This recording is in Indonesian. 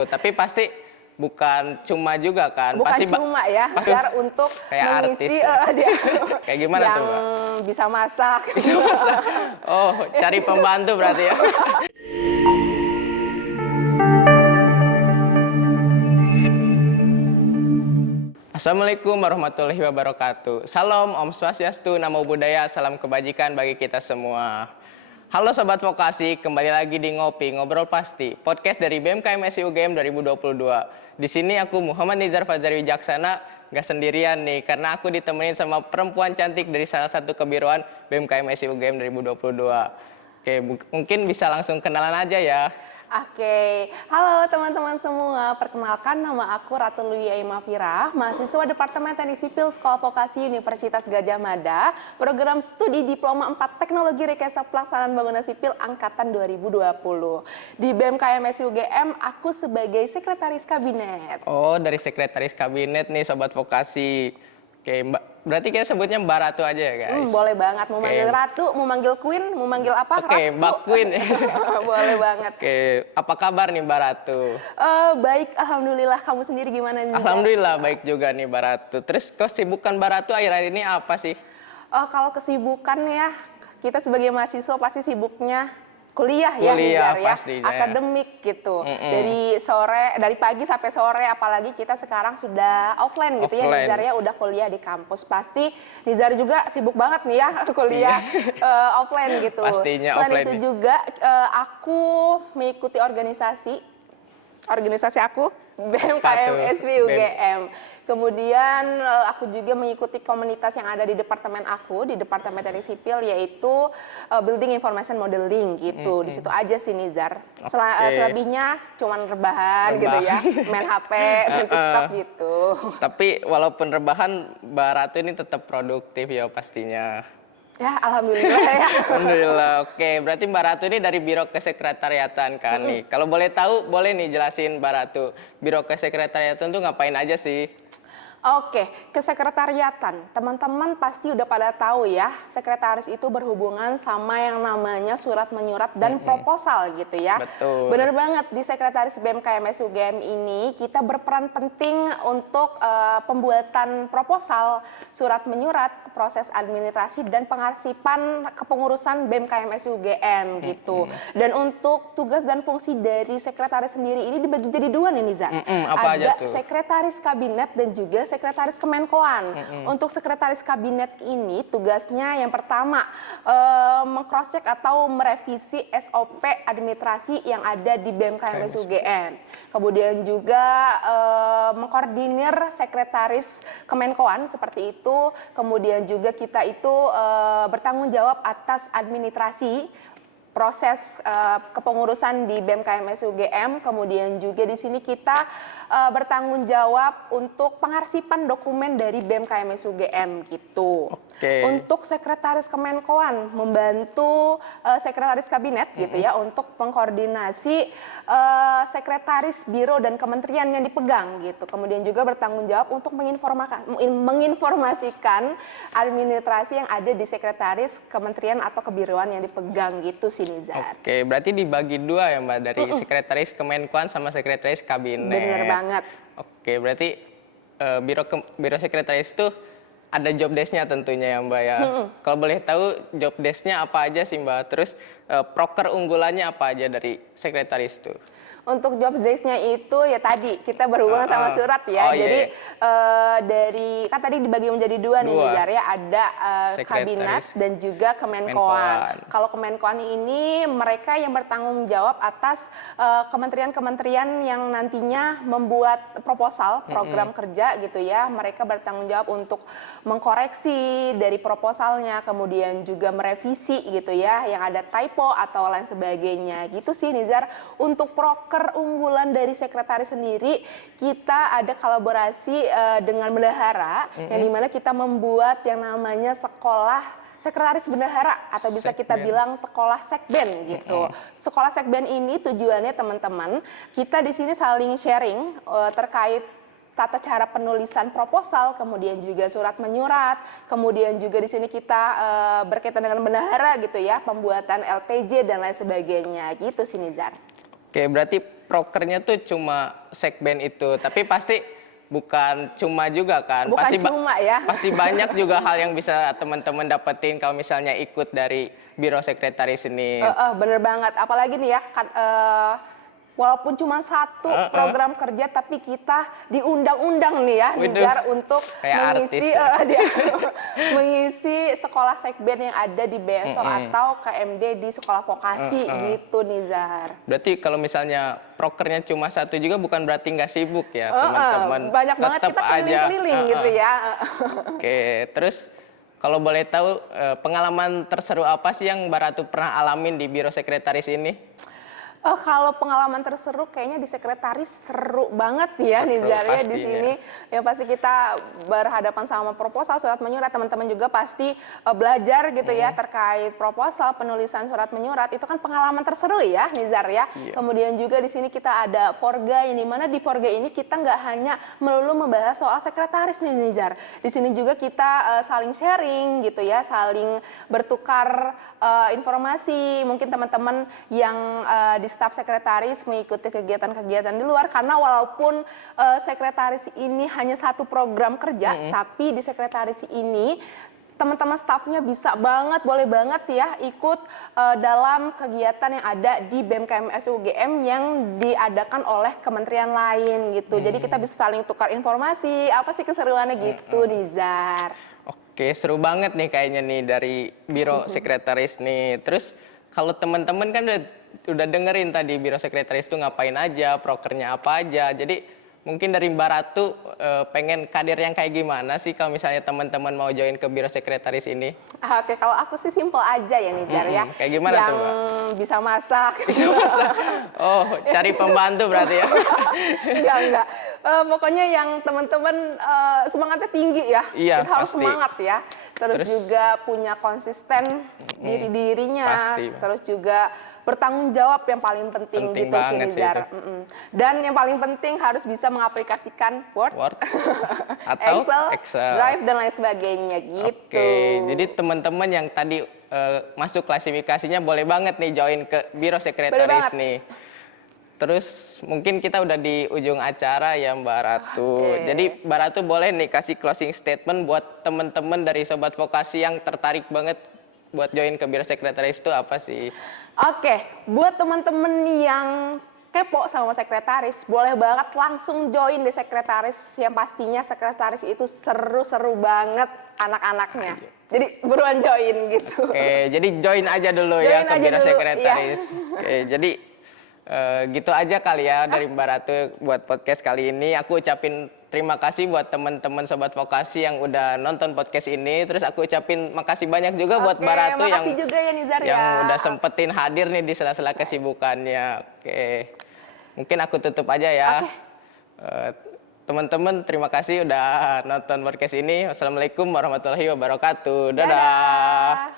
Tapi pasti bukan cuma juga kan? Bukan Pasti cuma ya, pasti biar untuk kayak mengisi artis. dia Kayak gimana yang tuh, Mbak? bisa masak. Bisa masak. Oh, cari pembantu berarti ya. Assalamualaikum warahmatullahi wabarakatuh. Salam, Om Swastiastu, Namo Buddhaya, salam kebajikan bagi kita semua. Halo Sobat Vokasi, kembali lagi di Ngopi, Ngobrol Pasti, podcast dari BMKM SI UGM 2022. Di sini aku Muhammad Nizar Fajari Wijaksana, nggak sendirian nih, karena aku ditemenin sama perempuan cantik dari salah satu kebiruan BMKM SI UGM 2022. Oke, mungkin bisa langsung kenalan aja ya. Oke, halo teman-teman semua. Perkenalkan, nama aku Ratu Luya Imafira, mahasiswa Departemen Teknik Sipil Sekolah Vokasi Universitas Gadjah Mada, program studi Diploma 4 Teknologi Rekayasa Pelaksanaan Bangunan Sipil Angkatan 2020. Di BMKM SI UGM, aku sebagai Sekretaris Kabinet. Oh, dari Sekretaris Kabinet nih Sobat Vokasi. Oke, Mbak, berarti kita sebutnya Mbak Ratu aja ya guys? Boleh banget, mau manggil Ratu, mau manggil Queen, mau manggil apa? Oke, Mbak Queen. Boleh banget. Oke, apa kabar nih Mbak Ratu? Baik, Alhamdulillah. Kamu sendiri gimana nih? Alhamdulillah baik juga nih Mbak Ratu. Terus kesibukan Mbak Ratu akhir-akhir ini apa sih? Kalau kesibukan ya, kita sebagai mahasiswa pasti sibuknya kuliah ya, Kuliah Nizar, ya, pastinya. akademik gitu. Dari pagi sampai sore, apalagi kita sekarang sudah offline gitu ya, Offline. Nizar ya, udah kuliah di kampus. Pasti Nizar juga sibuk banget nih ya kuliah offline gitu. Pastinya Selain offline itu nih. juga aku mengikuti organisasi aku BMKM tuh? SI UGM. Kemudian aku juga mengikuti komunitas yang ada di departemen aku, di Departemen Teknik Sipil, yaitu Building Information Modeling gitu. Di situ aja sih Nizar. Selebihnya cuman rebahan gitu ya, main HP, main TikTok gitu. Tapi walaupun rebahan, Mbak Ratu ini tetap produktif ya pastinya. Ya, alhamdulillah ya. Alhamdulillah. Oke, berarti Mbak Ratu ini dari Biro Kesekretariatan kan nih. Kalau boleh tahu, boleh nih jelasin Mbak Ratu. Biro Kesekretariatan tuh ngapain aja sih? Oke, kesekretariatan. Teman-teman pasti udah pada tahu ya, sekretaris itu berhubungan sama yang namanya surat menyurat dan proposal gitu ya. Betul. Bener banget, di sekretaris BMKM SI UGM ini kita berperan penting untuk pembuatan proposal, surat menyurat, proses administrasi dan pengarsipan kepengurusan BMKM SI UGM gitu. Dan untuk tugas dan fungsi dari sekretaris sendiri ini dibagi jadi dua nih Nizar. Apa aja Ada tuh? sekretaris kabinet dan juga sekretaris Kemenkoan. Untuk sekretaris kabinet ini tugasnya yang pertama meng-cross-check atau merevisi SOP administrasi yang ada di BMKM SI UGM. Kemudian juga mengkoordinir sekretaris Kemenkoan seperti itu. Kemudian juga kita itu bertanggung jawab atas administrasi proses kepengurusan di BMKM SI UGM. Kemudian juga di sini kita bertanggung jawab untuk pengarsipan dokumen dari BMKM SI UGM gitu. Oke. Untuk sekretaris Kemenkoan membantu sekretaris kabinet gitu ya untuk mengkoordinasi sekretaris biro dan kementerian yang dipegang gitu. Kemudian juga bertanggung jawab untuk menginformasikan administrasi yang ada di sekretaris kementerian atau kebiruan yang dipegang gitu sih Nizar. Oke, berarti dibagi dua ya Mbak, dari sekretaris Kemenkoan sama sekretaris Kabinet. Bener banget. Oke, berarti biro sekretaris itu ada job desk-nya tentunya ya Mbak ya. Kalau boleh tahu job desk-nya apa aja sih Mbak? Terus proker unggulannya apa aja dari sekretaris itu? Untuk job desk-nya itu ya tadi kita berhubungan sama surat ya. Oh, iya, Jadi dari kan tadi dibagi menjadi dua nih Nizar ya, ada kabinet dan juga Kemenkoan. Kalau Kemenkoan ini mereka yang bertanggung jawab atas kementerian-kementerian yang nantinya membuat proposal program kerja gitu ya. Mereka bertanggung jawab untuk mengkoreksi dari proposalnya, kemudian juga merevisi gitu ya yang ada typo atau lain sebagainya. Gitu sih Nizar. Untuk proker unggulan dari sekretaris sendiri, kita ada kolaborasi dengan bendahara, yang dimana kita membuat yang namanya sekolah sekretaris bendahara atau bisa kita bilang sekolah sekben gitu. Sekolah sekben ini tujuannya teman-teman, kita di sini saling sharing terkait tata cara penulisan proposal, kemudian juga surat menyurat, kemudian juga di sini kita berkaitan dengan bendahara gitu ya, pembuatan LPJ dan lain sebagainya gitu sih Nizar. Oke, berarti prokernya tuh cuma sekben itu, tapi pasti bukan cuma juga kan. Bukan pasti cuma ya. Pasti banyak juga hal yang bisa teman-teman dapetin kalau misalnya ikut dari Biro Sekretaris ini. Bener banget, apalagi nih ya kan, walaupun cuma satu program kerja tapi kita diundang-undang nih ya Nizar untuk mengisi sekolah sekben yang ada di BSO atau KMD di sekolah vokasi gitu Nizar. Berarti kalau misalnya prokernya cuma satu juga bukan berarti nggak sibuk ya teman-teman. Banyak banget kita keliling-keliling gitu ya. Oke, terus kalau boleh tahu pengalaman terseru apa sih yang Mbak Ratu pernah alamin di Biro Sekretaris ini? Kalau pengalaman terseru kayaknya di sekretaris seru banget ya Nizar ya di sini. Ya pasti kita berhadapan sama proposal, surat menyurat, teman-teman juga pasti belajar gitu ya terkait proposal, penulisan surat menyurat. Itu kan pengalaman terseru ya Nizar ya. Kemudian juga di sini kita ada Forga, yang dimana di Forga ini kita nggak hanya melulu membahas soal sekretaris nih Nizar. Di sini juga kita saling sharing gitu ya, saling bertukar informasi. Mungkin teman-teman yang di staf sekretaris mengikuti kegiatan-kegiatan di luar, karena walaupun sekretaris ini hanya satu program kerja, tapi di sekretaris ini teman-teman stafnya bisa banget, boleh banget ya ikut dalam kegiatan yang ada di BMKMS UGM yang diadakan oleh kementerian lain gitu. Jadi kita bisa saling tukar informasi, apa sih keseruannya gitu Nizar. Oke, seru banget nih kayaknya nih dari Biro Sekretaris nih. Terus kalau teman-teman kan udah dengerin tadi Biro Sekretaris itu ngapain aja, prokernya apa aja. Jadi mungkin dari Mbak Ratu pengen karir yang kayak gimana sih kalau misalnya teman-teman mau join ke Biro Sekretaris ini? Oke, kalau aku sih simple aja ya Nizar ya. Kayak gimana yang tuh Mbak? Bisa masak. Bisa masak. Oh, cari pembantu berarti ya? Enggak. Pokoknya yang teman-teman semangatnya tinggi ya. Iya, kita harus pasti. semangat ya. Terus juga punya konsisten dirinya. Terus juga bertanggung jawab yang paling penting gitu sih Nizar. Dan yang paling penting harus bisa mengaplikasikan Word. Atau Excel, Drive dan lain sebagainya gitu. Oke, jadi teman-teman yang tadi masuk klasifikasinya boleh banget nih join ke Biro Sekretaris nih. Terus mungkin kita udah di ujung acara ya Mbak Ratu. Jadi Mbak Ratu boleh nih kasih closing statement buat teman-teman dari Sobat Vokasi yang tertarik banget buat join ke Biro Sekretaris itu apa sih? Oke, buat teman-teman yang kepo sama sekretaris, boleh banget langsung join di sekretaris, yang pastinya sekretaris itu seru-seru banget anak-anaknya. Jadi buruan join gitu. Oke, jadi join aja dulu ya ke Biro Sekretaris. Oke, jadi gitu aja kali ya dari Mbak Ratu buat podcast kali ini. Aku ucapin terima kasih buat teman-teman Sobat Vokasi yang udah nonton podcast ini. Terus aku ucapin makasih banyak juga buat Mbak Ratu yang udah sempetin hadir nih di sela-sela kesibukannya. Oke, mungkin aku tutup aja ya. Teman-teman terima kasih udah nonton podcast ini. Wassalamualaikum warahmatullahi wabarakatuh. Dadah.